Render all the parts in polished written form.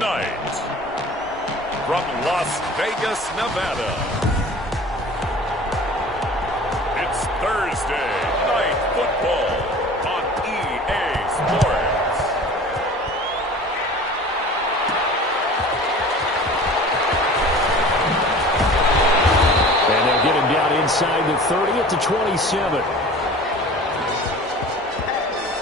Tonight, from Las Vegas, Nevada, it's Thursday Night Football on EA Sports. And they'll get him down inside the 30 at the 27.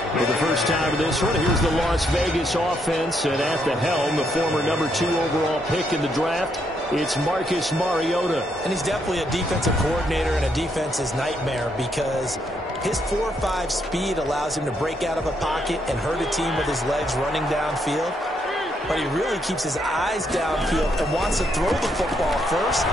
For the first time of this one, here's the Las Vegas offense, and at the helm, the former number 2 overall pick in the draft, it's Marcus Mariota. And he's definitely a defensive coordinator and a defense's nightmare because his 4.5 speed allows him to break out of a pocket and hurt a team with his legs running downfield. But he really keeps his eyes downfield and wants to throw the football first.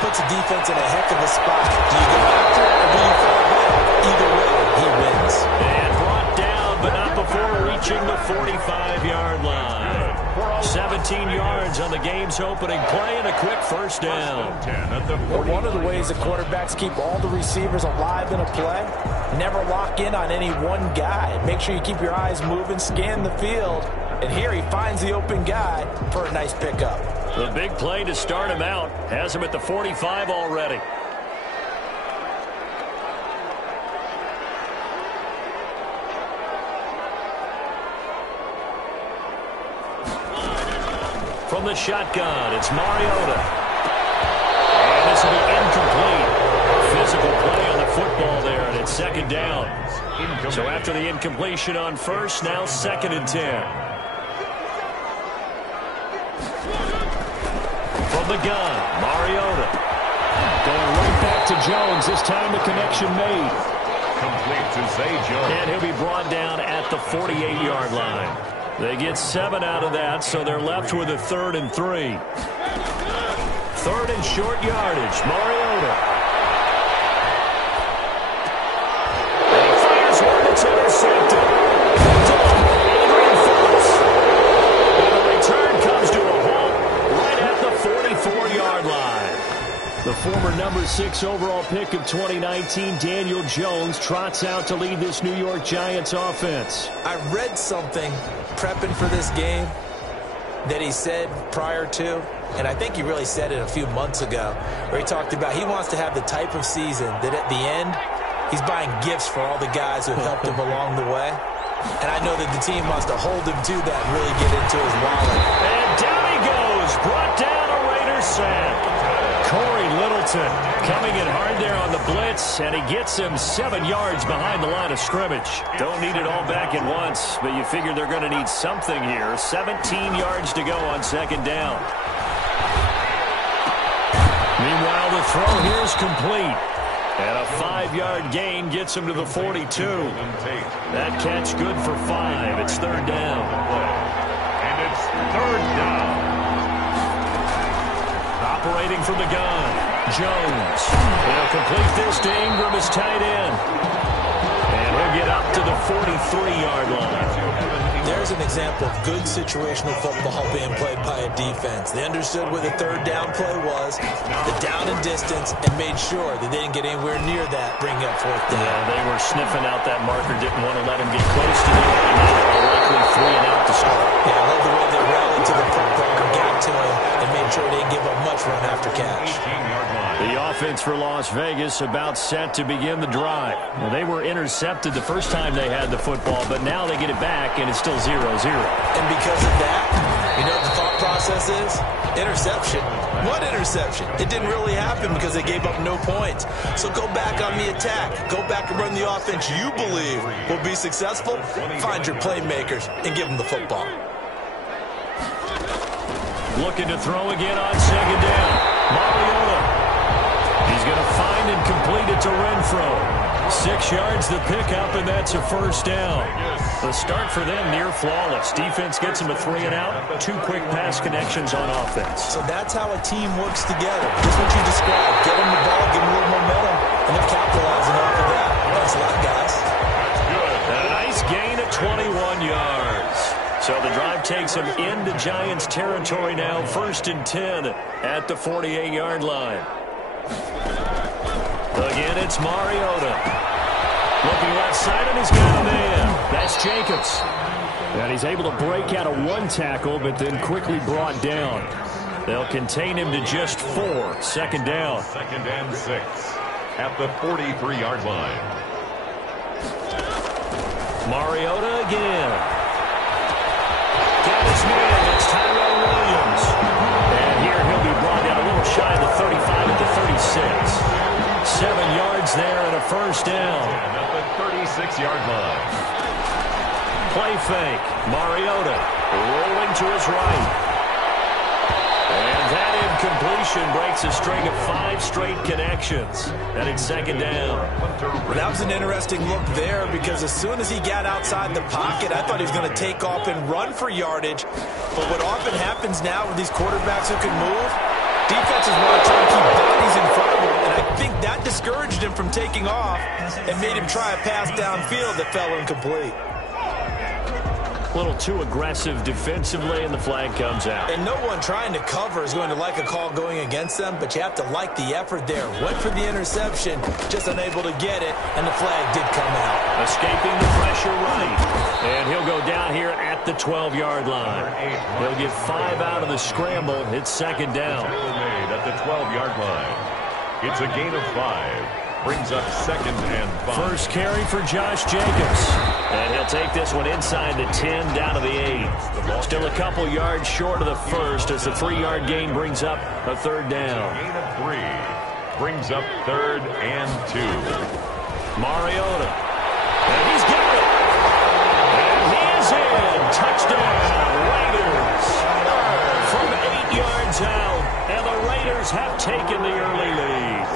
Puts the defense in a heck of a spot. Do you go after it or do you fall back? Either way, he wins. And brought down, but not before reaching the 45-yard line. 17 yards on the game's opening play and a quick first down. Well, one of the ways the quarterbacks keep all the receivers alive in a play, never lock in on any one guy. Make sure you keep your eyes moving, scan the field. And here he finds the open guy for a nice pickup. The big play to start him out has him at the 45 already. From the shotgun, it's Mariota. And this will be incomplete. Physical play on the football there, and it's second down. So after the incompletion on first, now 2nd and 10. From the gun, Mariota. Going right back to Jones. This time the connection made. Complete to Zay Jones. And he'll be brought down at the 48-yard line. They get 7 out of that, so they're left with a 3rd and 3. 3rd and short yardage, Mariota. And he fires one that's intercepted. Adrian Phillips. And the return comes to a halt right at the 44-yard line. The former number 6 overall pick of 2019, Daniel Jones, trots out to lead this New York Giants offense. I read something prepping for this game that he said prior to, and I think he really said it a few months ago, where he talked about he wants to have the type of season that at the end, he's buying gifts for all the guys who have helped him along the way. And I know that the team wants to hold him to that and really get into his wallet. And down he goes, brought down a Raiders sack. Corey Littleton coming in hard there on the blitz, and he gets him 7 yards behind the line of scrimmage. Don't need it all back at once, but you figure they're going to need something here. 17 yards to go on 2nd down. Meanwhile, the throw here is complete. And a 5-yard gain gets him to the 42. That catch good for 5. It's 3rd down. And it's 3rd down. Operating from the gun, Jones. They'll complete this to Ingram as tight end. And he'll get up to the 43-yard line. There's an example of good situational football being played by a defense. They understood where the 3rd down play was, the down and distance, and made sure that they didn't get anywhere near that, bring up 4th down. Yeah, they were sniffing out that marker, didn't want to let him get close to it, and now likely 3 and out to start. Yeah, I love the way they rallied to the football and got to him and made sure they didn't give up much run after catch. The offense for Las Vegas about set to begin the drive. Now, they were intercepted the first time they had the football, but now they get it back, and it's still 0-0. And because of that, you know what the thought process is? Interception. What interception? It didn't really happen because they gave up no points. So go back on the attack. Go back and run the offense you believe will be successful. Find your playmakers and give them the football. Looking to throw again on 2nd down. Mariota. He's going to find and complete it to Renfro. 6 yards the pickup, and that's a 1st down. The start for them near flawless. Defense gets them a 3 and out. 2 quick pass connections on offense. So that's how a team works together. Just what you described. Get them the ball, give them a little momentum, and they're capitalizing off of that. Thanks a lot, guys. And a nice gain of 21 yards. So the drive takes them into Giants territory now. 1st and 10 at the 48-yard line. Again, it's Mariota. Looking left side, and he's got a man. That's Jacobs. And he's able to break out of one tackle, but then quickly brought down. They'll contain him to just 4. Second down. 2nd and 6 at the 43-yard line. Mariota again. Got his man. It's Tyrell Williams. And here he'll be brought down a little shy of the 35 at the 36. 7 yards there and a first down. At the 36-yard line. Play fake. Mariota rolling to his right. And that incompletion breaks a string of 5 straight connections. And it's second down. That was an interesting look there because as soon as he got outside the pocket, I thought he was going to take off and run for yardage. But what often happens now with these quarterbacks who can move, defenses want to try to keep bodies in front of him. And I think that discouraged him from taking off and made him try a pass downfield that fell incomplete. A little too aggressive defensively, and the flag comes out. And no one trying to cover is going to like a call going against them, but you have to like the effort there. Went for the interception, just unable to get it, and the flag did come out. Escaping the pressure right. And he'll go down here at the 12-yard line. He'll get 5 out of the scramble. It's second down. Made at the 12-yard line. It's a gain of 5. Brings up 2nd and 5. First carry for Josh Jacobs. And he'll take this one inside the 10, down to the 8. Still a couple yards short of the first as the 3-yard gain brings up a third down. Gain of 3. Brings up 3rd and 2. Mariota. And he's got it. And he is in. Touchdown, Raiders. From 8 yards out. And the Raiders have taken the early lead.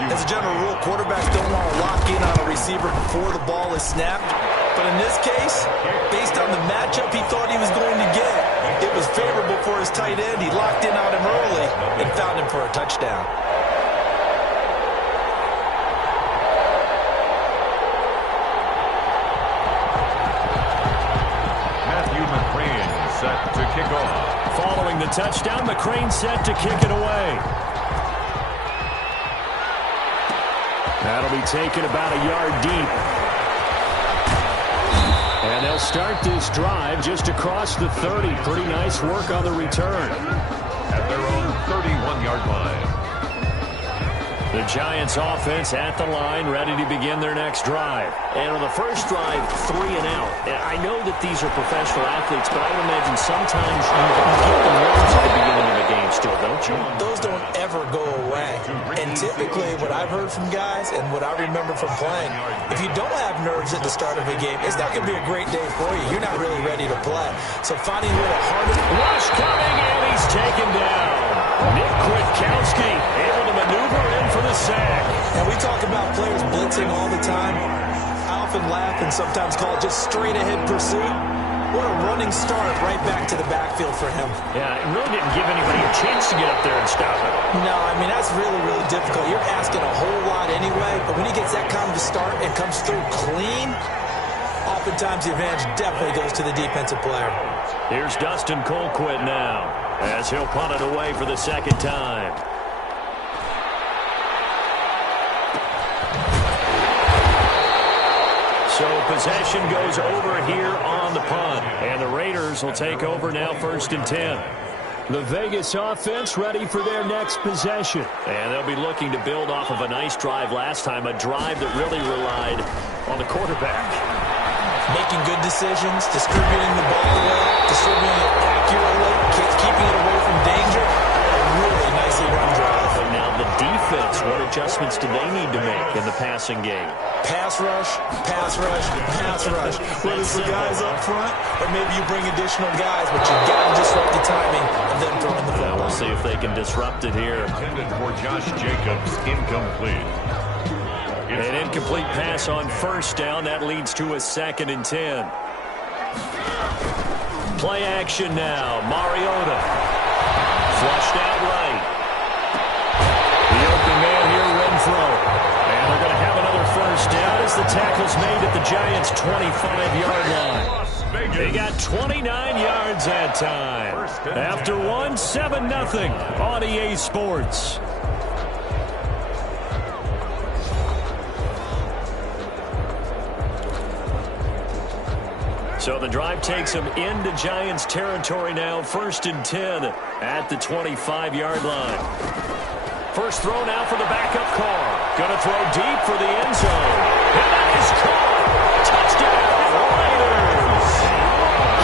As a general rule, quarterbacks don't want to lock in on a receiver before the ball is snapped. But in this case, based on the matchup he thought he was going to get, it was favorable for his tight end. He locked in on him early and found him for a touchdown. Matthew McCrane set to kick off. Following the touchdown, McCrane set to kick it away. That'll be taken about a yard deep. And they'll start this drive just across the 30. Pretty nice work on the return. At their own 31-yard line. The Giants offense at the line, ready to begin their next drive. And on the first drive, 3 and out. I know that these are professional athletes, but I would imagine sometimes you get the nerves at the beginning of the game still, don't you? Those don't ever go away. And typically what I've heard from guys and what I remember from playing, if you don't have nerves at the start of a game, it's not going to be a great day for you. You're not really ready to play. So finding a little harder. Rush coming, and he's taken down. Nick Kwiatkowski able to maneuver in for the sack. And we talk about players blitzing all the time. I often laugh and sometimes call it just straight ahead pursuit. What a running start right back to the backfield for him. Yeah, it really didn't give anybody a chance to get up there and stop it. No, I mean, that's really, really difficult. You're asking a whole lot anyway, but when he gets that kind of a start and comes through clean, oftentimes the advantage definitely goes to the defensive player. Here's Dustin Colquitt now as he'll punt it away for the second time. So possession goes over here on the punt. And the Raiders will take over now 1st and 10. The Vegas offense ready for their next possession. And they'll be looking to build off of a nice drive last time, a drive that really relied on the quarterback. Making good decisions, distributing the ball well, distributing it accurately, keeping it away from danger. Really nicely run drive. But now the defense, what adjustments do they need to make in the passing game? Pass rush, pass rush, pass rush. Whether it's the guys up front or maybe you bring additional guys, but you got to disrupt the timing of them throwing the football. We'll see if they can disrupt it here. Intended for Josh Jacobs, incomplete. An incomplete pass on first down. That leads to a 2nd and 10. Play action now. Mariota. Flushed out right. The open man here, Renfro. And they're going to have another first down as the tackle's made at the Giants' 25-yard line. They got 29 yards that time. After one, 7-0 on EA Sports. So the drive takes them into Giants territory now. 1st and 10 at the 25-yard line. First throw now for the backup Carr. Going to throw deep for the end zone. And that is caught. Touchdown, Raiders.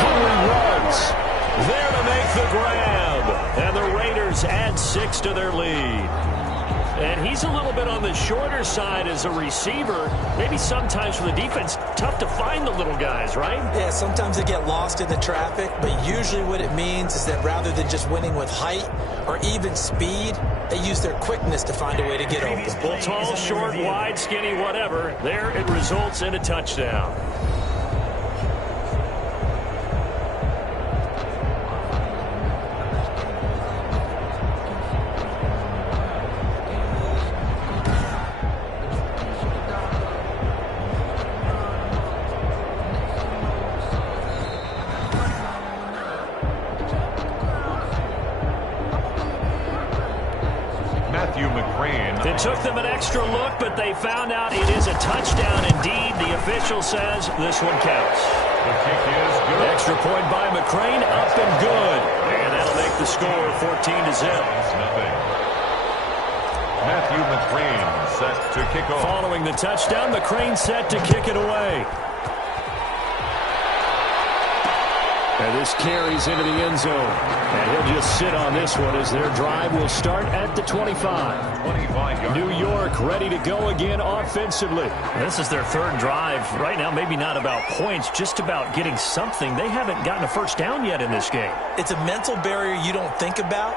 Henry Ruggs there to make the grab. And the Raiders add 6 to their lead. And he's a little bit on the shorter side as a receiver. Maybe sometimes for the defense, tough to find the little guys, right? Yeah, sometimes they get lost in the traffic, but usually what it means is that rather than just winning with height or even speed, they use their quickness to find a way to get open. Well, tall, short, wide, skinny, whatever. There it results in a touchdown. It took them an extra look, but they found out it is a touchdown indeed. The official says this one counts. The kick is good. Extra point by McCrane, up and good. And that'll make the score 14-0. Matthew McCrane set to kick off. Following the touchdown, McCrane set to kick it away. And this carries into the end zone. And he'll just sit on this one as their drive will start at the 25. 25-yard. New York ready to go again offensively. This is their 3rd drive. Right now, maybe not about points, just about getting something. They haven't gotten a first down yet in this game. It's a mental barrier you don't think about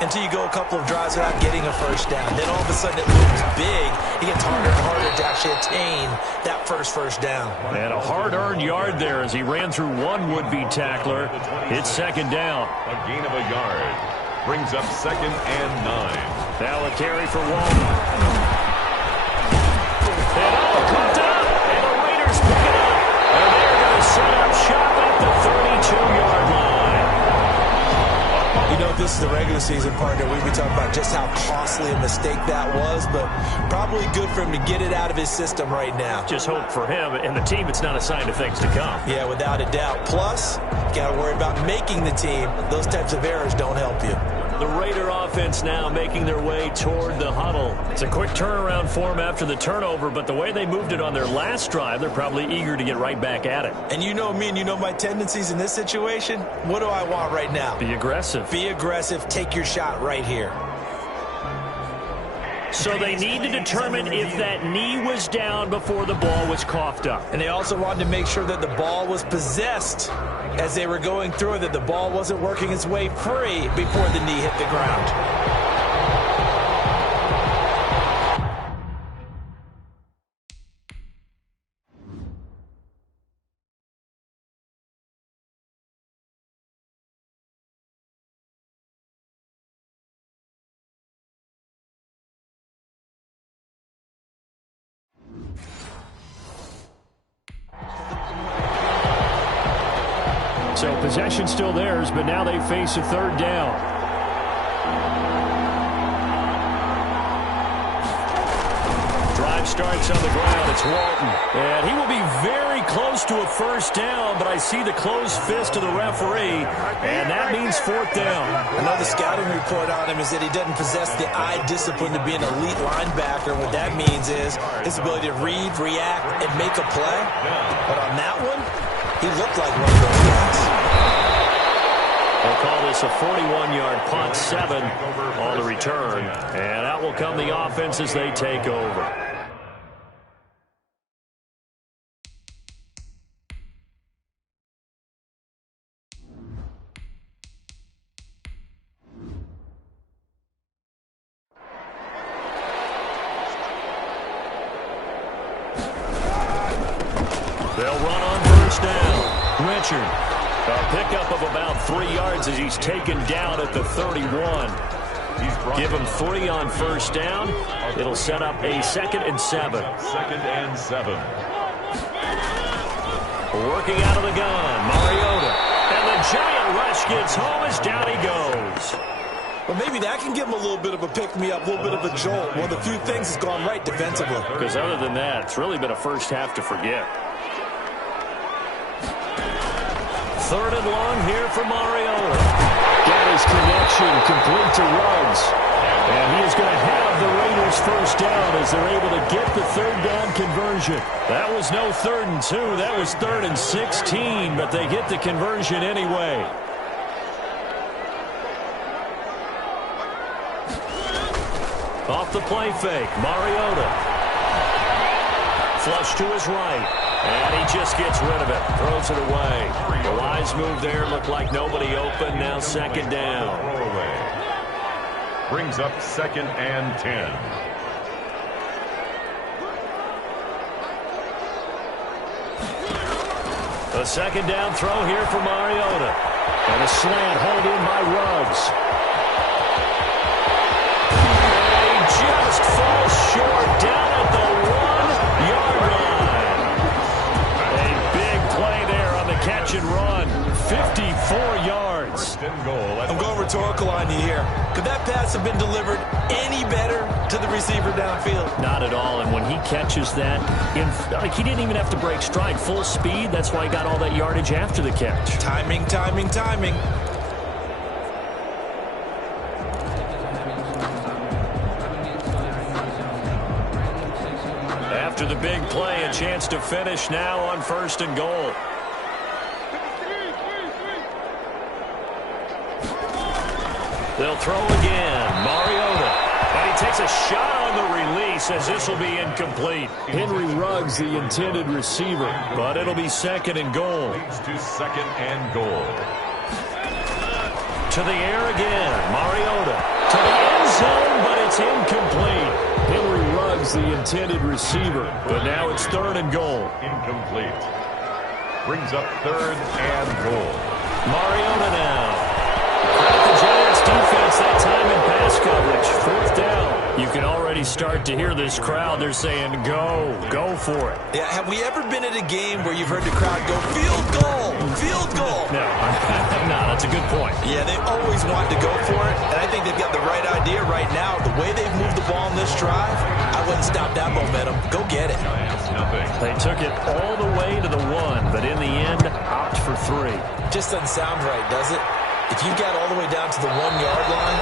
until you go a couple of drives without getting a first down. Then all of a sudden it looks big. It gets harder and harder to actually attain that first down. And a hard-earned yard there as he ran through one would-be tackler. It's 2nd down. A gain of a yard. Brings up 2nd and 9. Now a carry for Walton. And caught up. And the Raiders pick it up. And they're going to set up shop at the 32-yard line. You know, this is the regular season partner. We've been talking about just how costly a mistake that was, but probably good for him to get it out of his system right now. Just hope for him and the team it's not a sign of things to come. Yeah, without a doubt. Plus, you got to worry about making the team. Those types of errors don't help you. The Raider offense now making their way toward the huddle. It's a quick turnaround for them after the turnover, but the way they moved it on their last drive, they're probably eager to get right back at it. And you know me and you know my tendencies in this situation. What do I want right now? Be aggressive. Be aggressive. Take your shot right here. So they need to determine if that knee was down before the ball was coughed up. And they also wanted to make sure that the ball was possessed as they were going through, that the ball wasn't working its way free before the knee hit the ground. So possession still theirs, but now they face a 3rd down. Drive starts on the ground. It's Walton. And he will be very close to a first down, but I see the closed fist of the referee, and that means 4th down. Another scouting report on him is that he doesn't possess the eye discipline to be an elite linebacker. What that means is his ability to read, react, and make a play. But on that one, he looked like one of those guys. They'll call this a 41-yard punt, 7 on the return. And out will come the offense as they take over. They'll run on first down. Richard. A pickup of about 3 yards as he's taken down at the 31. Give him 3 on first down. It'll set up a 2nd and 7. 2nd and 7. Working out of the gun, Mariota. And the giant rush gets home as down he goes. Well, maybe that can give him a little bit of a pick-me-up, a little bit of a jolt. One of the few things has gone right defensively. Because other than that, it's really been a first half to forget. Third and long here for Mariota. Got his connection complete to Ruggs. And he is going to have the Raiders first down as they're able to get the third down conversion. That was no 3rd and 2. That was 3rd and 16, but they get the conversion anyway. Off the play fake, Mariota. Flush to his right. And he just gets rid of it. Throws it away. The wise move there. Looked like nobody open. Now 2nd down. Brings up 2nd and 10. A 2nd down throw here for Mariota. And a slant hauled in by Ruggs. And he just falls short down at the 1-yard line. A big play there on the catch and run. 54 yards. I'm going rhetorical on you here. Could that pass have been delivered any better to the receiver downfield? Not at all. And when he catches that, he didn't even have to break stride. Full speed. That's why he got all that yardage after the catch. Timing, timing, timing. After the big play, a chance to finish now on 1st and goal. They'll throw again. Mariota. And he takes a shot on the release as this will be incomplete. Henry Ruggs, the intended receiver. But it'll be 2nd and goal. Leads to 2nd and goal. To the air again. Mariota. To the end zone, but it's incomplete. Henry Ruggs, the intended receiver. But now it's 3rd and goal. Incomplete. Brings up 3rd and goal. Mariota now. The Giants defense that time in pass coverage. 4th down. You can already start to hear this crowd. They're saying, go for it. Yeah, have we ever been at a game where you've heard the crowd go, field goal, field goal? No, no, that's a good point. Yeah, they always want to go for it, and I think they've got the right idea right now. The way they've moved the ball in this drive, I wouldn't stop that momentum. Go get it. They took it all the way to the 1, but in the end, opt for 3. Just doesn't sound right, does it? If you got all the way down to the 1-yard line,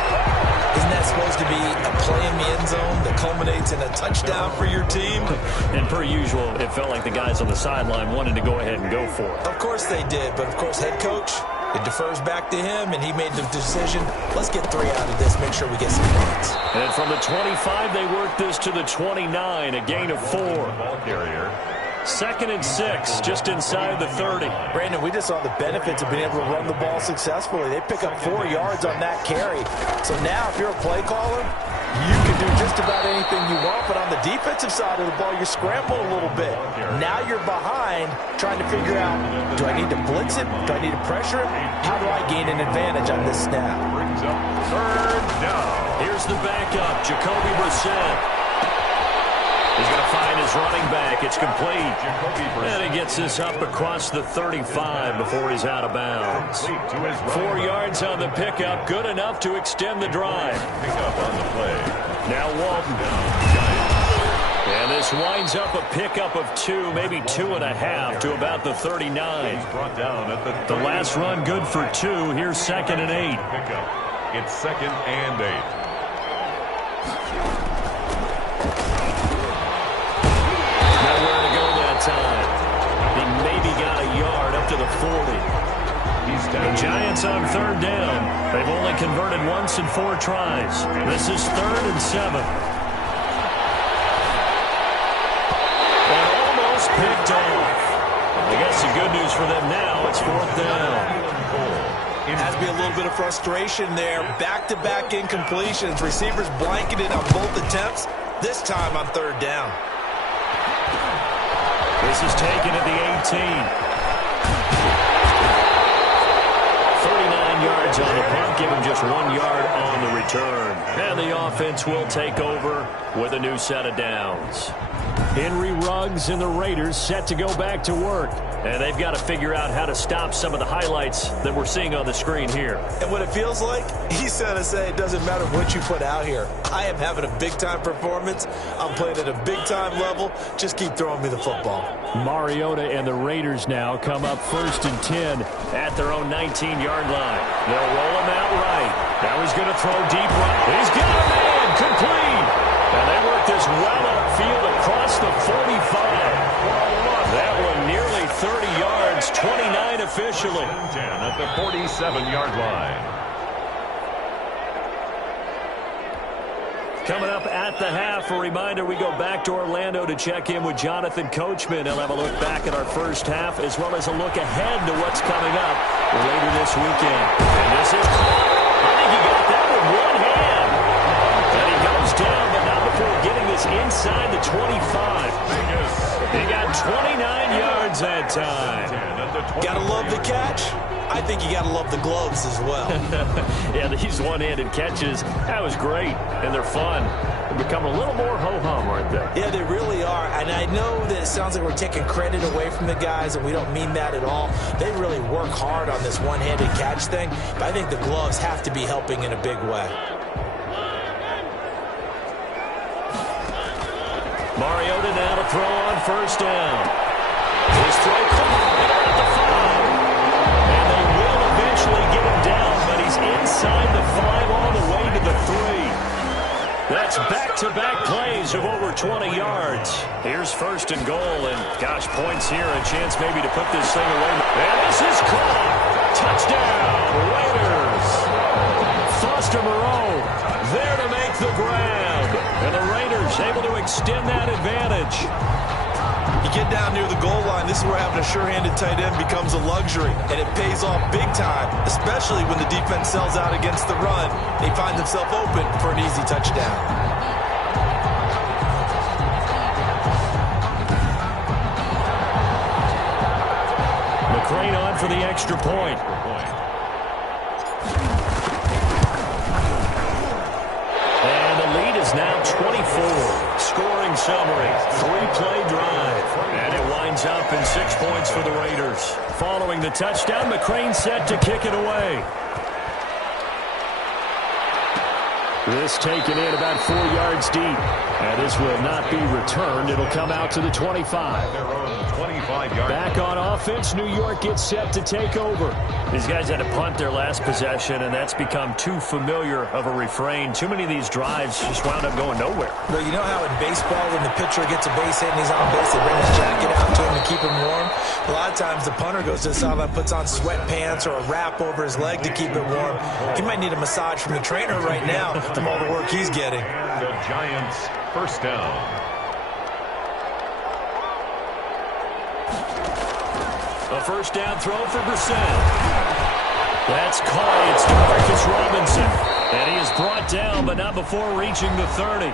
isn't that supposed to be a play in the end zone that culminates in a touchdown for your team? And per usual, it felt like the guys on the sideline wanted to go ahead and go for it. Of course they did, but of course head coach, it defers back to him, and he made the decision, let's get 3 out of this, make sure we get some points. And from the 25, they work this to the 29, a gain of 4. Ball carrier. 2nd and 6, just inside the 30. Brandon, we just saw the benefits of being able to run the ball successfully. They pick up 4 yards on that carry. So now if you're a play caller, you can do just about anything you want, but on the defensive side of the ball, you scramble a little bit. Now you're behind trying to figure out, do I need to blitz him? Do I need to pressure him? How do I gain an advantage on this snap? Brings up 3rd down. Here's the backup, Jacoby Brissett. He's going to find his running back. It's complete. And he gets this up across the 35 before he's out of bounds. 4 yards on the pickup. Good enough to extend the drive. Pickup on the play. Now Walton. And this winds up a pickup of 2, maybe 2.5 to about the 39. Brought down at The last run good for 2. Here's 2nd and 8. Pickup. It's 2nd and 8. He maybe got a yard up to the 40. The Giants on 3rd down. They've only converted once in 4 tries. This is 3rd and 7. And almost picked off. I guess the good news for them now, it's 4th down. It has to be a little bit of frustration there. Back-to-back incompletions. Receivers blanketed on both attempts. This time on 3rd down. This is taken at the 18. 39 yards on the punt, give him just 1 yard on the return. And the offense will take over with a new set of downs. Henry Ruggs and the Raiders set to go back to work. And they've got to figure out how to stop some of the highlights that we're seeing on the screen here. And what it feels like, he's going to say it doesn't matter what you put out here. I am having a big-time performance. I'm playing at a big-time level. Just keep throwing me the football. Mariota and the Raiders now come up 1st and 10 at their own 19-yard line. They'll roll him out right. Now he's going to throw deep right. He's got a man complete. And they work this well upfield across the 45. That one nearly 30 yards, 29 officially. 10 at the 47-yard line. Coming up at the half, a reminder, we go back to Orlando to check in with Jonathan Coachman. He'll have a look back at our first half as well as a look ahead to what's coming up later this weekend. And this is caught. I think he got that with one hand. And he goes down, but not before getting this inside the 25. He got 29 yards that time. Gotta love the catch. I think you gotta love the gloves as well. Yeah, these one-handed catches, that was great, and they're fun. They become a little more ho-hum, aren't they? Yeah, they really are, and I know that it sounds like we're taking credit away from the guys, and we don't mean that at all. They really work hard on this one-handed catch thing, but I think the gloves have to be helping in a big way. Mariota now to throw on 1st down. His throw caught at the 5. And they will eventually get him down, but he's inside the 5 all the way to the 3. That's back-to-back plays of over 20 yards. Here's 1st and goal, and gosh, points here, a chance maybe to put this thing away. And this is caught. Touchdown, Raiders. Foster Moreau there to make the grab. And the Raiders able to extend that advantage. You get down near the goal line, this is where having a sure-handed tight end becomes a luxury, and it pays off big time, especially when the defense sells out against the run. He finds himself open for an easy touchdown. McCrane on for the extra point. Now 24. Scoring summary. 3-play drive. And it winds up in 6 points for the Raiders. Following the touchdown, McCrane set to kick it away. This taken in about 4 yards deep. And this will not be returned. It'll come out to the 25. Their own 25-yard. Back on offense, New York gets set to take over. These guys had to punt their last possession, and that's become too familiar of a refrain. Too many of these drives just wound up going nowhere. But you know how in baseball, when the pitcher gets a base hit and he's on base, they bring his jacket out to him to keep him warm? A lot of times the punter goes to the sideline, puts on sweatpants or a wrap over his leg to keep it warm. He might need a massage from the trainer right now from all the work he's getting. And the Giants, 1st down. A 1st down throw for Brissett. That's caught. It's Marcus Robinson. And he is brought down, but not before reaching the 30.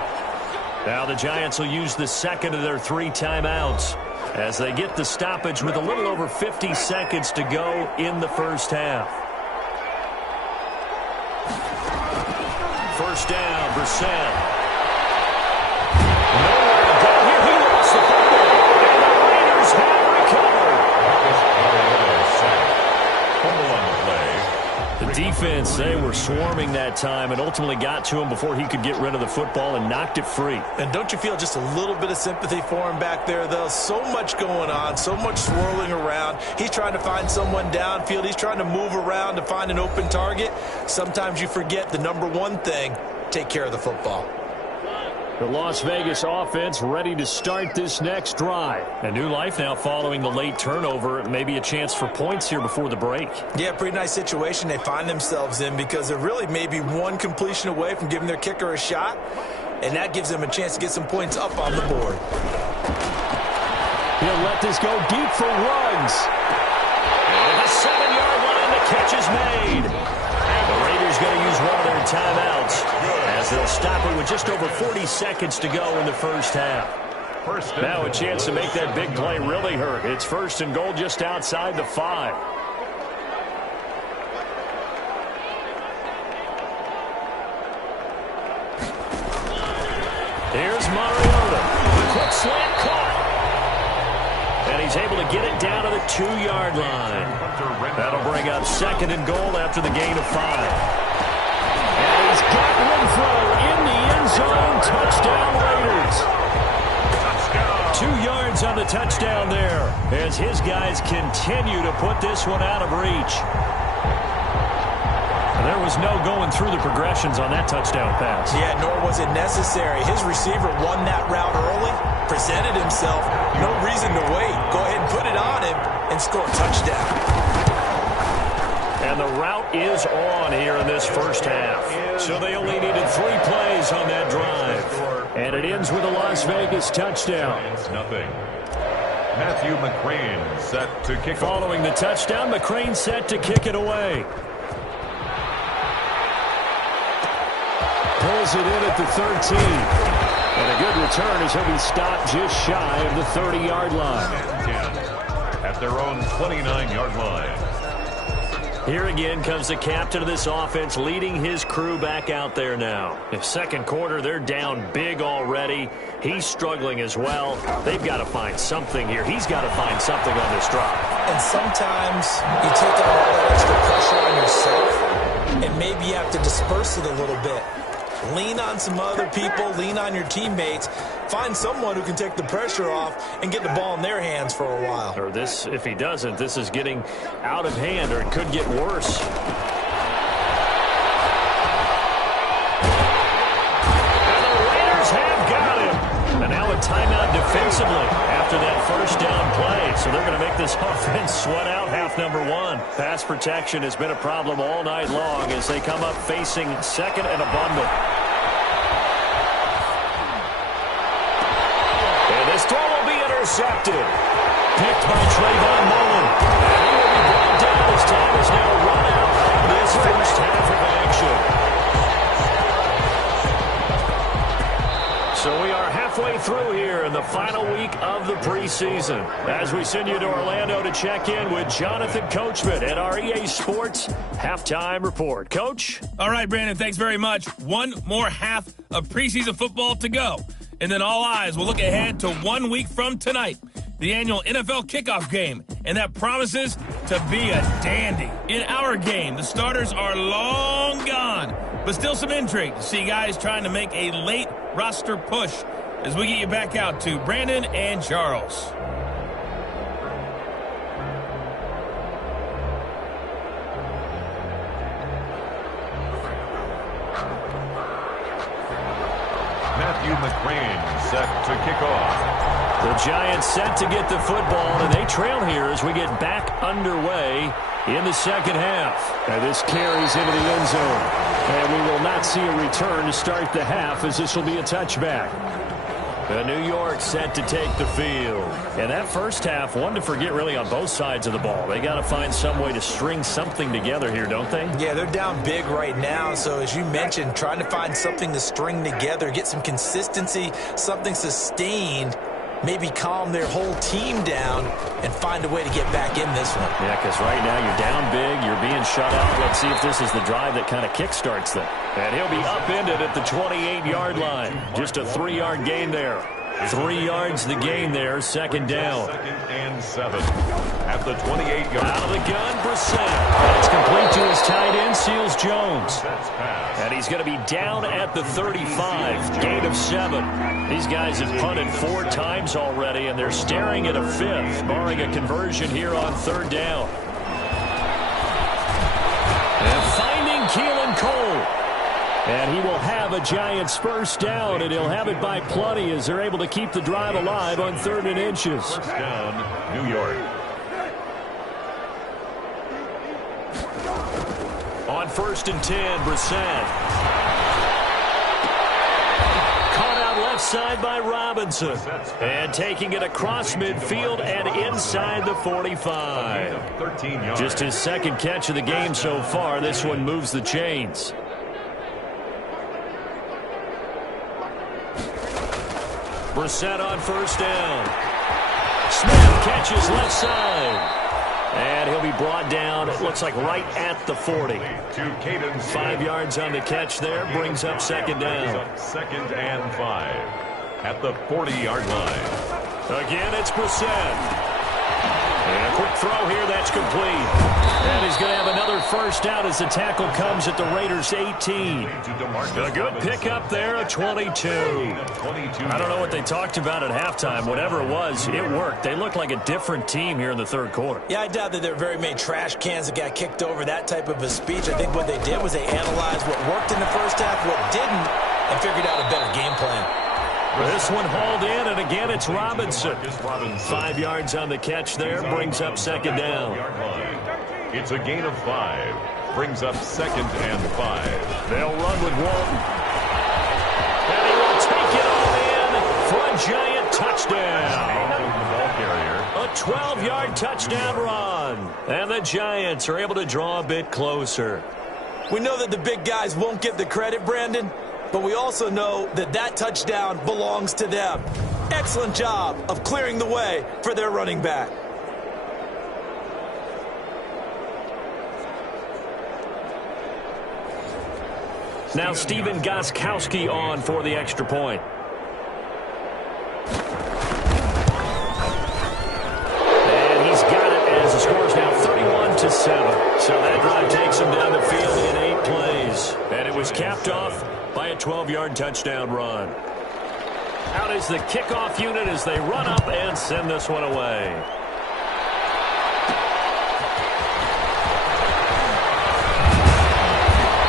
Now the Giants will use the 2nd of their 3 timeouts as they get the stoppage with a little over 50 seconds to go in the 1st half. 1st down, Brissett. Nowhere to go here. He lost the football. And the Raiders have recovered. The defense, they were swarming that time and ultimately got to him before he could get rid of the football and knocked it free. And don't you feel just a little bit of sympathy for him back there, though? So much going on, so much swirling around. He's trying to find someone downfield. He's trying to move around to find an open target. Sometimes you forget the number one thing, take care of the football. The Las Vegas offense ready to start this next drive. A new life now following the late turnover. Maybe a chance for points here before the break. Yeah, pretty nice situation they find themselves in because they're really maybe one completion away from giving their kicker a shot, and that gives them a chance to get some points up on the board. He'll let this go deep for Ruggs. And the 7-yard line, the catch is made. The Raiders going to use one of their timeouts as they'll stop it with just over 40 seconds to go in the 1st half. Now a chance to make that big play really hurt. It's 1st and goal just outside the 5. Here's Mariota. The quick slant caught. And he's able to get it down to the 2-yard line. That'll bring up 2nd and goal after the gain of 5. And he's got Renfro in the end zone. Touchdown Raiders. 2 yards on the touchdown there as his guys continue to put this one out of reach. There was no going through the progressions on that touchdown pass. Yeah, nor was it necessary. His receiver won that route early, presented himself. No reason to wait. Go ahead and put it on him and score a touchdown. And the route is on here in this first half. So they only needed 3 plays on that drive. And it ends with a Las Vegas touchdown. It's nothing. Matthew McCrane set to kick. Following the touchdown, McCrane set to kick it away. Pulls it in at the 13. And a good return as he'll be stopped just shy of the 30-yard line. At their own 29-yard line. Here again comes the captain of this offense leading his crew back out there now. In second quarter, they're down big already. He's struggling as well. They've got to find something here. He's got to find something on this drive. And sometimes you take on all that extra pressure on yourself, and maybe you have to disperse it a little bit. Lean on some other people, lean on your teammates, find someone who can take the pressure off and get the ball in their hands for a while. Or this, if he doesn't, this is getting out of hand, or it could get worse. And the Raiders have got him. And now a timeout defensively after that first down play. So they're going to make this offense sweat out half number 1. Pass protection has been a problem all night long as they come up facing 2nd and a bundle. And this throw will be intercepted. Picked by Trayvon Mullen. And he will be brought down as time is now run out of this first half of action. So we are halfway through here in the final week of the preseason as we send you to Orlando to check in with Jonathan Coachman at our EA Sports Halftime Report. Coach? All right, Brandon, thanks very much. One more half of preseason football to go. And then all eyes will look ahead to 1 week from tonight, the annual NFL kickoff game. And that promises to be a dandy. In our game, the starters are long gone, but still some intrigue to see guys trying to make a late roster push as we get you back out to Brandon and Charles. Matthew McCrane set to kick off. The Giants set to get the football, and they trail here as we get back underway in the second half. And this carries into the end zone. And we will not see a return to start the half as this will be a touchback. The New York set to take the field. And that first half, one to forget really on both sides of the ball. They got to find some way to string something together here, don't they? Yeah, they're down big right now. So as you mentioned, trying to find something to string together, get some consistency, something sustained, maybe calm their whole team down and find a way to get back in this one. Yeah, because right now you're down big, you're being shut out. Let's see if this is the drive that kind of kickstarts them. And he'll be upended at the 28-yard line. Just a 3-yard gain there. 3 yards the gain there, second down. 2nd and 7 at the 28-yard. Out of the gun, Brissett. And it's complete to his tight end, Seals Jones. And he's going to be down at the 35, gain of 7. These guys have punted 4 times already, and they're staring at a 5th, barring a conversion here on 3rd down. And finding Keelan Cole. And he will have a Giants first down, and he'll have it by plenty as they're able to keep the drive alive on 3rd and inches. First down, New York. On 1st and 10, Brissett. Caught out left side by Robinson. And taking it across midfield and inside the 45. 13 yards. Just his 2nd catch of the game so far. This one moves the chains. Brissett on 1st down. Smith catches left side. And he'll be brought down, it looks like right at the 40. 5 yards on the catch there, brings up 2nd down. 2nd and 5. at the 40-yard line. Again, it's Preseason. And a quick throw here, that's complete. And he's going to have another first down as the tackle comes at the Raiders' 18. A good pickup there, a 22. I don't know what they talked about at halftime. Whatever it was, it worked. They looked like a different team here in the third quarter. Yeah, I doubt that there were very many trash cans that got kicked over, that type of a speech. I think what they did was they analyzed what worked in the first half, what didn't, and figured out a better game plan. This one hauled in, and again it's Robinson. 5 yards on the catch there, brings up second down. It's a gain of 5, brings up 2nd and 5. They'll run with Walton. And he will take it all in for a giant touchdown. A 12-yard touchdown run. And the Giants are able to draw a bit closer. We know that the big guys won't get the credit, Brandon, but we also know that that touchdown belongs to them. Excellent job of clearing the way for their running back. Now Stephen Gostkowski on for the extra point. And he's got it as the score is now 31-7. So that drive takes him down the field in 8 plays. And it was capped off by a 12-yard touchdown run. Out is the kickoff unit as they run up and send this one away.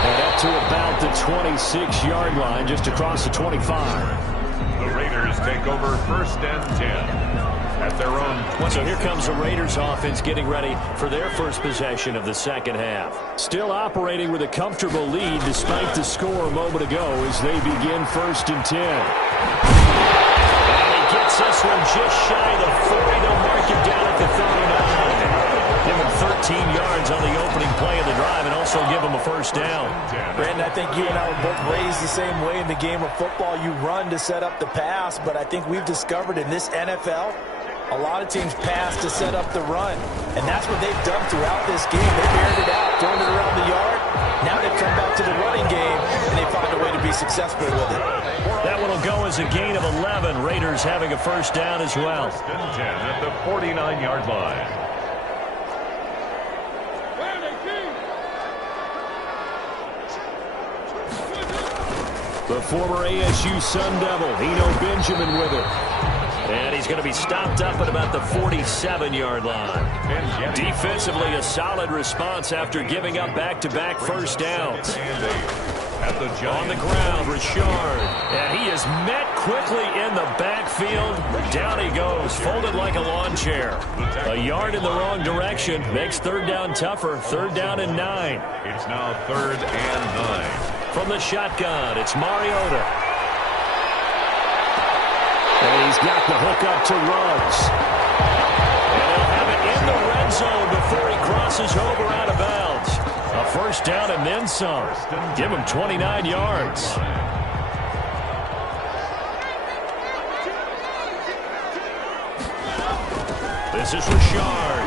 And up to about the 26-yard line, just across the 25. The Raiders take over 1st and 10. At their own. So here comes the Raiders offense getting ready for their first possession of the second half. Still operating with a comfortable lead despite the score a moment ago as they begin 1st and 10. And he gets this one just shy of the 40. They'll mark him down at the 39. Give him 13 yards on the opening play of the drive and also give him a first down. Brandon, I think you and I were both raised the same way in the game of football. You run to set up the pass, but I think we've discovered in this NFL, a lot of teams pass to set up the run, and that's what they've done throughout this game. They've aired it out, thrown it around the yard. Now they've come back to the running game, and they find a way to be successful with it. That one will go as a gain of 11. Raiders having a first down as well. 1st and 10 at the 49-yard line. The former ASU Sun Devil, Eno Benjamin with it. And he's going to be stopped up at about the 47-yard line. Defensively, a solid response after giving up back-to-back first downs. On the ground, Richard. And he is met quickly in the backfield. Down he goes, folded like a lawn chair. A yard in the wrong direction makes 3rd down tougher. 3rd down and 9. It's now 3rd and 9. From the shotgun, it's Mariota. And he's got the hook up to Ruggs. And he'll have it in the red zone before he crosses over out of bounds. A first down and then some. Give him 29 yards. This is Richard.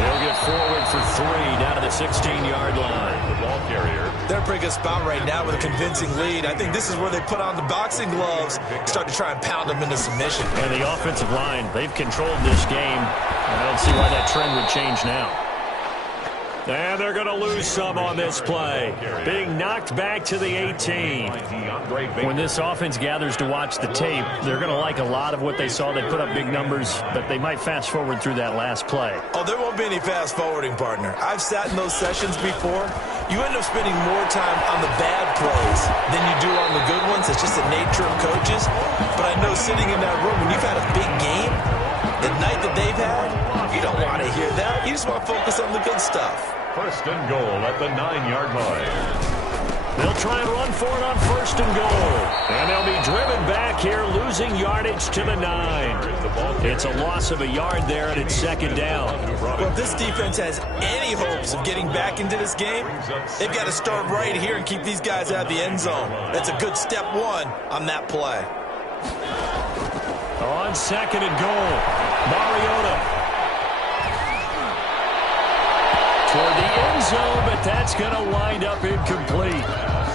He'll get forward for 3 down to the 16-yard line. The ball carrier. They're in a pretty good spot right now with a convincing lead. I think this is where they put on the boxing gloves, start to try and pound them into submission. And the offensive line, they've controlled this game. I don't see why that trend would change now. And they're going to lose some on this play. Being knocked back to the 18. When this offense gathers to watch the tape, they're going to like a lot of what they saw. They put up big numbers, but they might fast forward through that last play. Oh, there won't be any fast forwarding, partner. I've sat in those sessions before. You end up spending more time on the bad plays than you do on the good ones. It's just the nature of coaches. But I know sitting in that room, when you've had a big game, the night that they've had, you don't want to hear that. You just want to focus on the good stuff. 1st and goal at the 9-yard line. They'll try and run for it on 1st and goal. And they'll be driven back here, losing yardage to the 9. It's a loss of a yard there, and it's 2nd down. Well, if this defense has any hopes of getting back into this game, they've got to start right here and keep these guys out of the end zone. That's a good step 1 on that play. On 2nd and goal, Mariota. Toward the end zone, but that's going to wind up incomplete.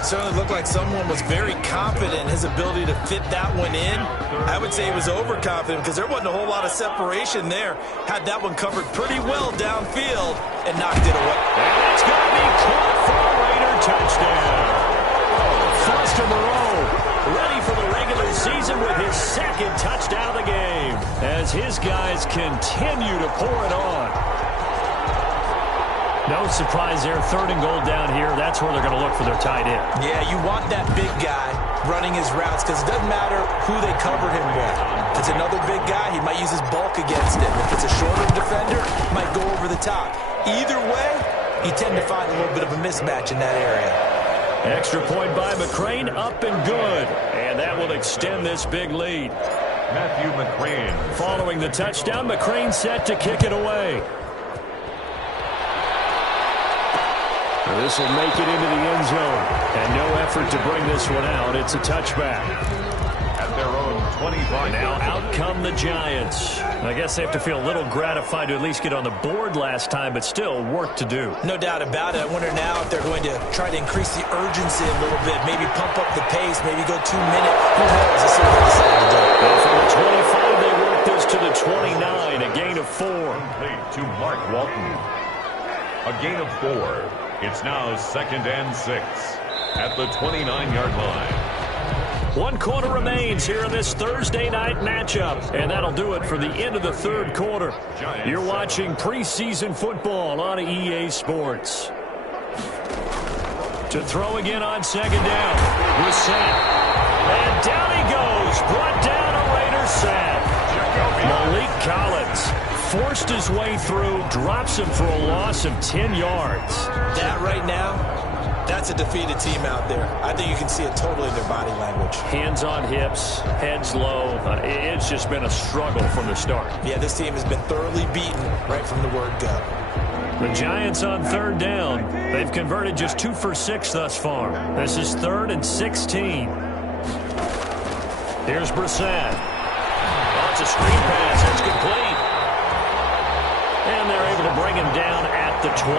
Certainly looked like someone was very confident in his ability to fit that one in. I would say he was overconfident because there wasn't a whole lot of separation there. Had that one covered pretty well downfield and knocked it away. And it's going to be caught for a Raider touchdown. Foster Moreau ready for the regular season with his second touchdown of the game as his guys continue to pour it on. No surprise there. 3rd and goal down here. That's where they're going to look for their tight end. Yeah, you want that big guy running his routes because it doesn't matter who they cover him with. If it's another big guy, he might use his bulk against him. If it's a shorter defender, he might go over the top. Either way, you tend to find a little bit of a mismatch in that area. Extra point by McCrane, up and good. And that will extend this big lead. Matthew McCrane. Following the touchdown, McCrane set to kick it away. This will make it into the end zone. And no effort to bring this one out. It's a touchback. At their own 25. Now out come the Giants. I guess they have to feel a little gratified to at least get on the board last time, but still work to do. No doubt about it. I wonder now if they're going to try to increase the urgency a little bit, maybe pump up the pace, maybe go 2 minutes. Who knows? Let's see what they decide to do. And from the 25, they work this to the 29, a gain of 4. Complete to Mark Walton. A gain of 4. It's now 2nd and 6 at the 29-yard line. 1 quarter remains here in this Thursday night matchup. And that'll do it for the end of the 3rd quarter. You're watching preseason football on EA Sports. To throw again on 2nd down. Brissett. And down he goes. Brought down a Raider sack. Malik Collins forced his way through, drops him for a loss of 10 yards. That right now, that's a defeated team out there. I think you can see it totally in their body language. Hands on hips, heads low. It's just been a struggle from the start. Yeah, this team has been thoroughly beaten right from the word go. The Giants on 3rd down. They've converted just 2 for 6 thus far. This is 3rd and 16. Here's Brissett. Oh, it's a screen pass. It's complete. And they're able to bring him down at the 20.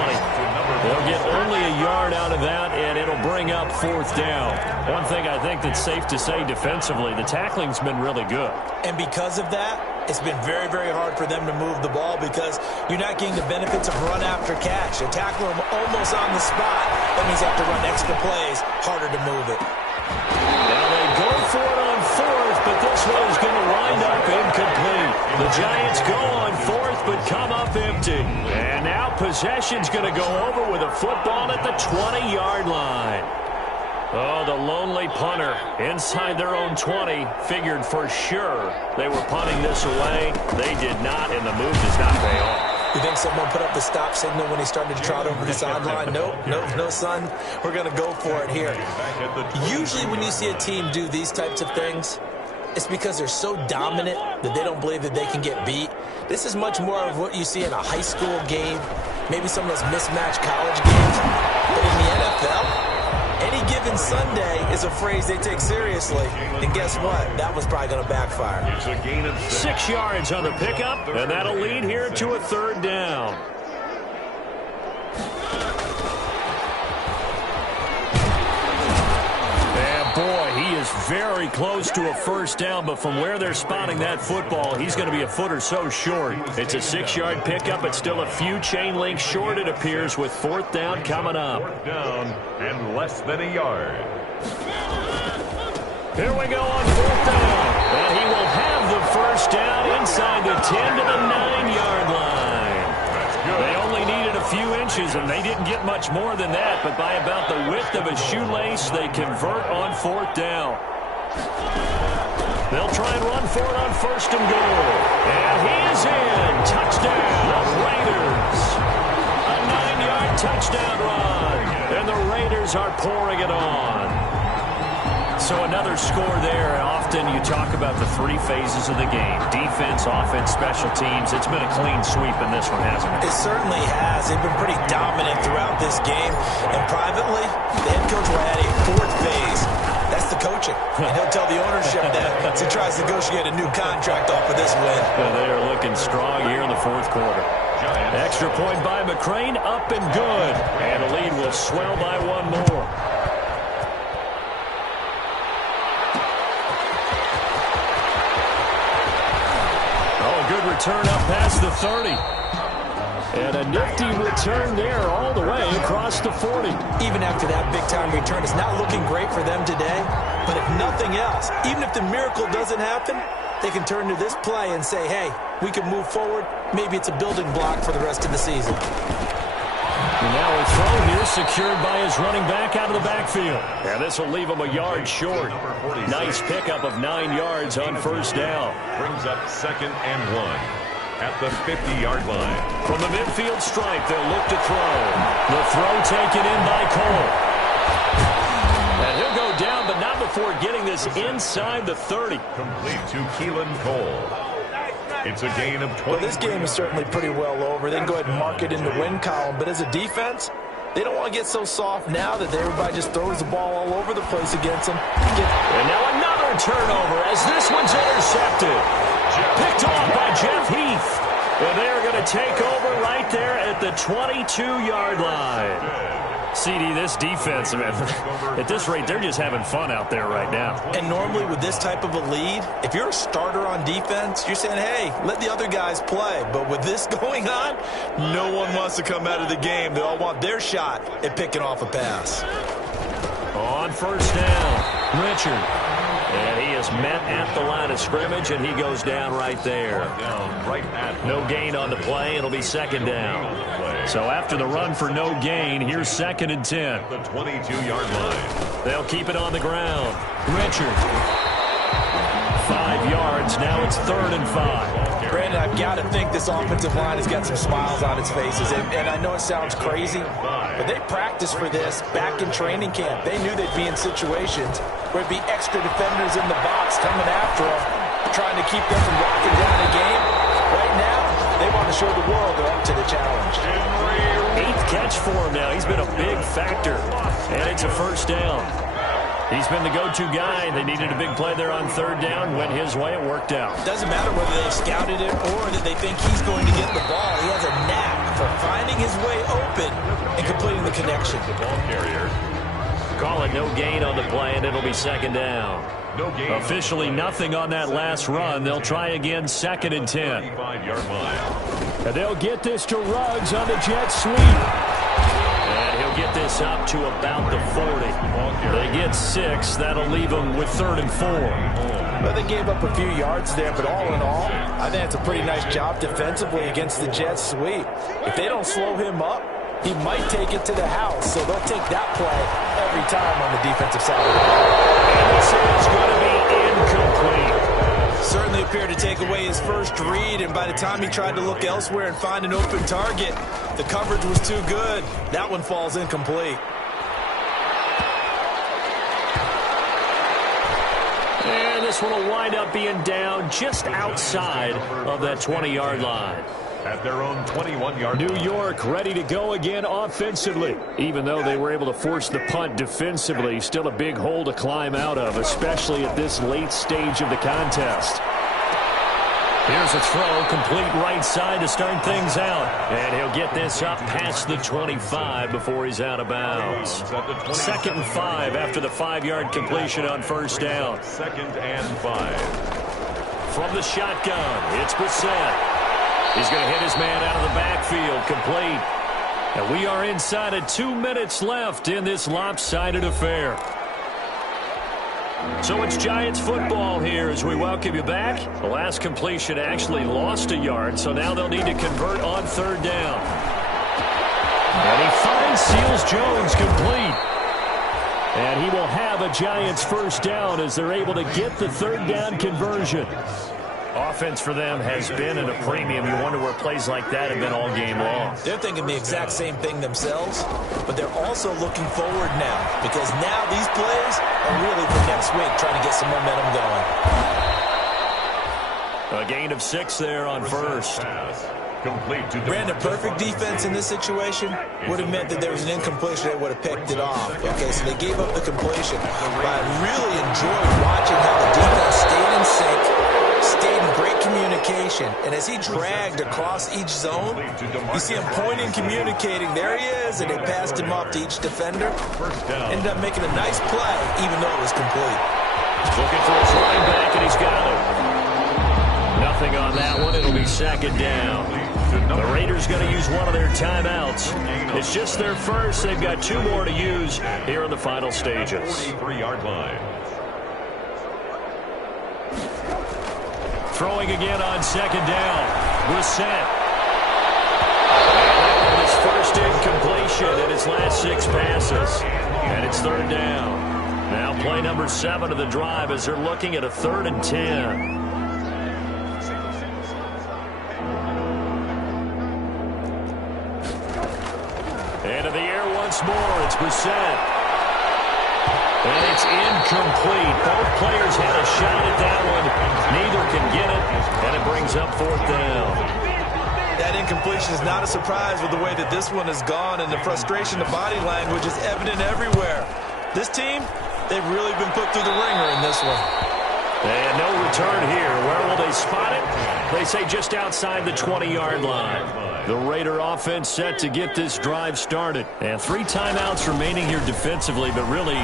They'll get only a yard out of that, and it'll bring up 4th down. One thing I think that's safe to say defensively, the tackling's been really good. And because of that, it's been very, very hard for them to move the ball because you're not getting the benefits of run after catch. You tackle them almost on the spot. That means you have to run extra plays, harder to move it. Now they go for it on 4th, but this one is going to wind up incomplete. The Giants go on 4th, but come up empty. And now possession's going to go over with a football at the 20-yard line. Oh, the lonely punter inside their own 20 figured for sure they were punting this away. They did not, and the move does not pay off. You think someone put up the stop signal when he started to trot over the sideline? Nope, no, son. We're going to go for it here. Usually when you see a team do these types of things, it's because they're so dominant that they don't believe that they can get beat. This is much more of what you see in a high school game, maybe some of those mismatched college games. But in the NFL, any given Sunday is a phrase they take seriously. And guess what? That was probably going to backfire. It's a gain of 6 yards on the pickup, and that'll lead here to a 3rd down. And boy, he is very close to a 1st down, but from where they're spotting that football, he's going to be a foot or so short. It's a 6-yard pickup, but still a few chain links short, it appears, with 4th down coming up. 4th down and less than a yard. Here we go on 4th down. And he will have the 1st down inside the 10 to the 9-yard line. That's good. They only needed a few inches, and they didn't get much more than that, but by about the width of a shoelace, they convert on 4th down. They'll try and run for it on 1st and goal. And he is in. Touchdown, Raiders. A 9-yard touchdown run. And the Raiders are pouring it on. So another score there. Often you talk about the 3 phases of the game. Defense, offense, special teams. It's been a clean sweep in this one, hasn't it? It certainly has. They've been pretty dominant throughout this game. And privately, the head coach will add a 4th phase. That's the coaching. And he'll tell the ownership that as he tries to negotiate a new contract off of this win. Yeah, they are looking strong here in the 4th quarter. Extra point by McCrane, up and good. And the lead will swell by 1 more. a good return up past the 30. And a nifty return there all the way across the 40. Even after that big-time return, it's not looking great for them today. But if nothing else, even if the miracle doesn't happen, they can turn to this play and say, hey, we can move forward. Maybe it's a building block for the rest of the season. And now a throw here secured by his running back out of the backfield. And this will leave him a yard short. Nice pickup of 9 yards on first down. Brings up 2nd and 1 at the 50-yard line. From the midfield stripe, they'll look to throw. The throw taken in by Cole. And he'll go down, but not before getting this inside the 30. Complete to Keelan Cole. It's a gain of 20. Well, this game is certainly pretty well over. They can go ahead and mark it in the win column. But as a defense, they don't want to get so soft now that everybody just throws the ball all over the place against them. And now another turnover as this one's intercepted. Picked off by Jeff Heath. And they're going to take over right there at the 22-yard line. CD, this defense, man, at this rate, they're just having fun out there right now. And normally with this type of a lead, if you're a starter on defense, you're saying, hey, let the other guys play. But with this going on, no one wants to come out of the game. They all want their shot at picking off a pass. On first down, Richard. And he is met at the line of scrimmage, and he goes down right there. No gain on the play. It'll be 2nd down. So after the run for no gain, here's 2nd and 10. The 22-yard line. They'll keep it on the ground. Richard. 5 yards. Now it's 3rd and 5. Brandon, I've got to think this offensive line has got some smiles on its faces. And I know it sounds crazy, but they practiced for this back in training camp. They knew they'd be in situations where it'd be extra defenders in the box coming after them, trying to keep them from locking down the game. Right now, they want to show the world they're up to the challenge. 8th catch for him now. He's been a big factor. And it's a first down. He's been the go-to guy. They needed a big play there on 3rd down. Went his way. It worked out. Doesn't matter whether they scouted it or that they think he's going to get the ball. He has a knack for finding his way open and completing the connection. The ball carrier. Call it no gain on the play, and it'll be 2nd down. No gain. Officially nothing on that last run. They'll try again 2nd and 10. 35-yard line. And they'll get this to Ruggs on the jet sweep. And he'll get this up to about the 40. They get 6. That'll leave them with 3rd and 4. Well, they gave up a few yards there, but all in all, I think it's a pretty nice job defensively against the jet sweep. If they don't slow him up, he might take it to the house, so they'll take that play every time on the defensive side. And this is going to be incomplete. Certainly appeared to take away his first read, and by the time he tried to look elsewhere and find an open target, the coverage was too good. That one falls incomplete. And this one will wind up being down just outside of that 20-yard line. At their own 21-yard line. New York ready to go again offensively. Even though they were able to force the punt defensively, still a big hole to climb out of, especially at this late stage of the contest. Here's a throw, complete right side to start things out. And he'll get this up past the 25 before he's out of bounds. 2nd and 5 after the 5-yard completion on first down. 2nd and 5. From the shotgun, it's Brissett. He's going to hit his man out of the backfield, complete. And we are inside of 2 minutes left in this lopsided affair. So it's Giants football here as we welcome you back. The last completion actually lost a yard, so now they'll need to convert on 3rd down. And he finds Seals-Jones complete. And he will have a Giants first down as they're able to get the 3rd down conversion. Offense for them has been at a premium. You wonder where plays like that have been all game long. They're thinking the exact same thing themselves, but they're also looking forward now because now these plays are really for next week, trying to get some momentum going. A gain of 6 there on first. Complete to Brandon, perfect defense in this situation would have meant that there was an incompletion that would have picked it off. Okay, so they gave up the completion, but I really enjoyed watching how the defense stayed in sync, stayed in great communication, and as he dragged across each zone, you see him pointing, communicating. There he is, and they passed him off to each defender. Ended up making a nice play, even though it was complete. Looking for his running back, and he's got it. Nothing on that one. It'll be second down. The Raiders going to use one of their timeouts. It's just their first. They've got 2 more to use here in the final stages. 43-yard line. Throwing again on second down. Brissett. And his first incompletion in his last 6 passes. And it's third down. Now play number 7 of the drive as they're looking at a 3rd and 10. Into the air once more. It's Brissett. And it's incomplete. Both players had a shot at that one. Neither can get it. And it brings up 4th down. That incompletion is not a surprise with the way that this one has gone, and the frustration, the body language is evident everywhere. This team, they've really been put through the ringer in this one. And no return here. Where will they spot it? They say just outside the 20-yard line. The Raider offense set to get this drive started. And 3 timeouts remaining here defensively, but really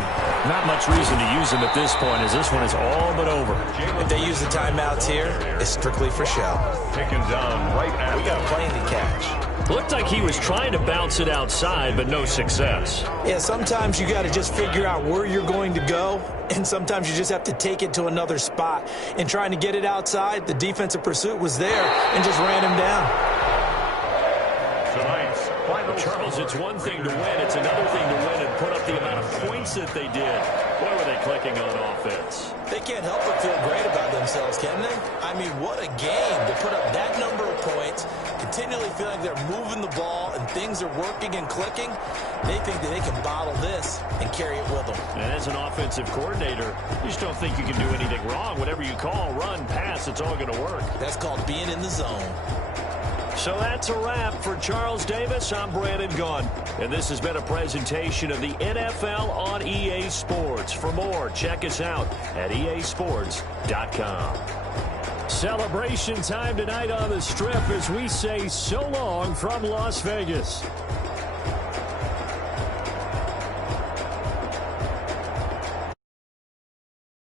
not much reason to use them at this point, as this one is all but over. If they use the timeouts here, it's strictly for show. Taken down right at We got a plane to catch. Looked like he was trying to bounce it outside, but no success. Yeah, sometimes you got to just figure out where you're going to go, and sometimes you just have to take it to another spot. And trying to get it outside, the defensive pursuit was there and just ran him down. tonight's final. Charles, it's one thing to win. It's another thing to win and put up the amount of points that they did. Why were they clicking on offense? They can't help but feel great about themselves, can they? I mean, what a game to put up that number of points, continually feeling like they're moving the ball and things are working and clicking. They think that they can bottle this and carry it with them. And as an offensive coordinator, you just don't think you can do anything wrong. Whatever you call, run, pass, it's all going to work. That's called being in the zone. So that's a wrap for Charles Davis. I'm Brandon Gaughan, and this has been a presentation of the NFL on EA Sports. For more, check us out at easports.com. Celebration time tonight on the Strip as we say so long from Las Vegas.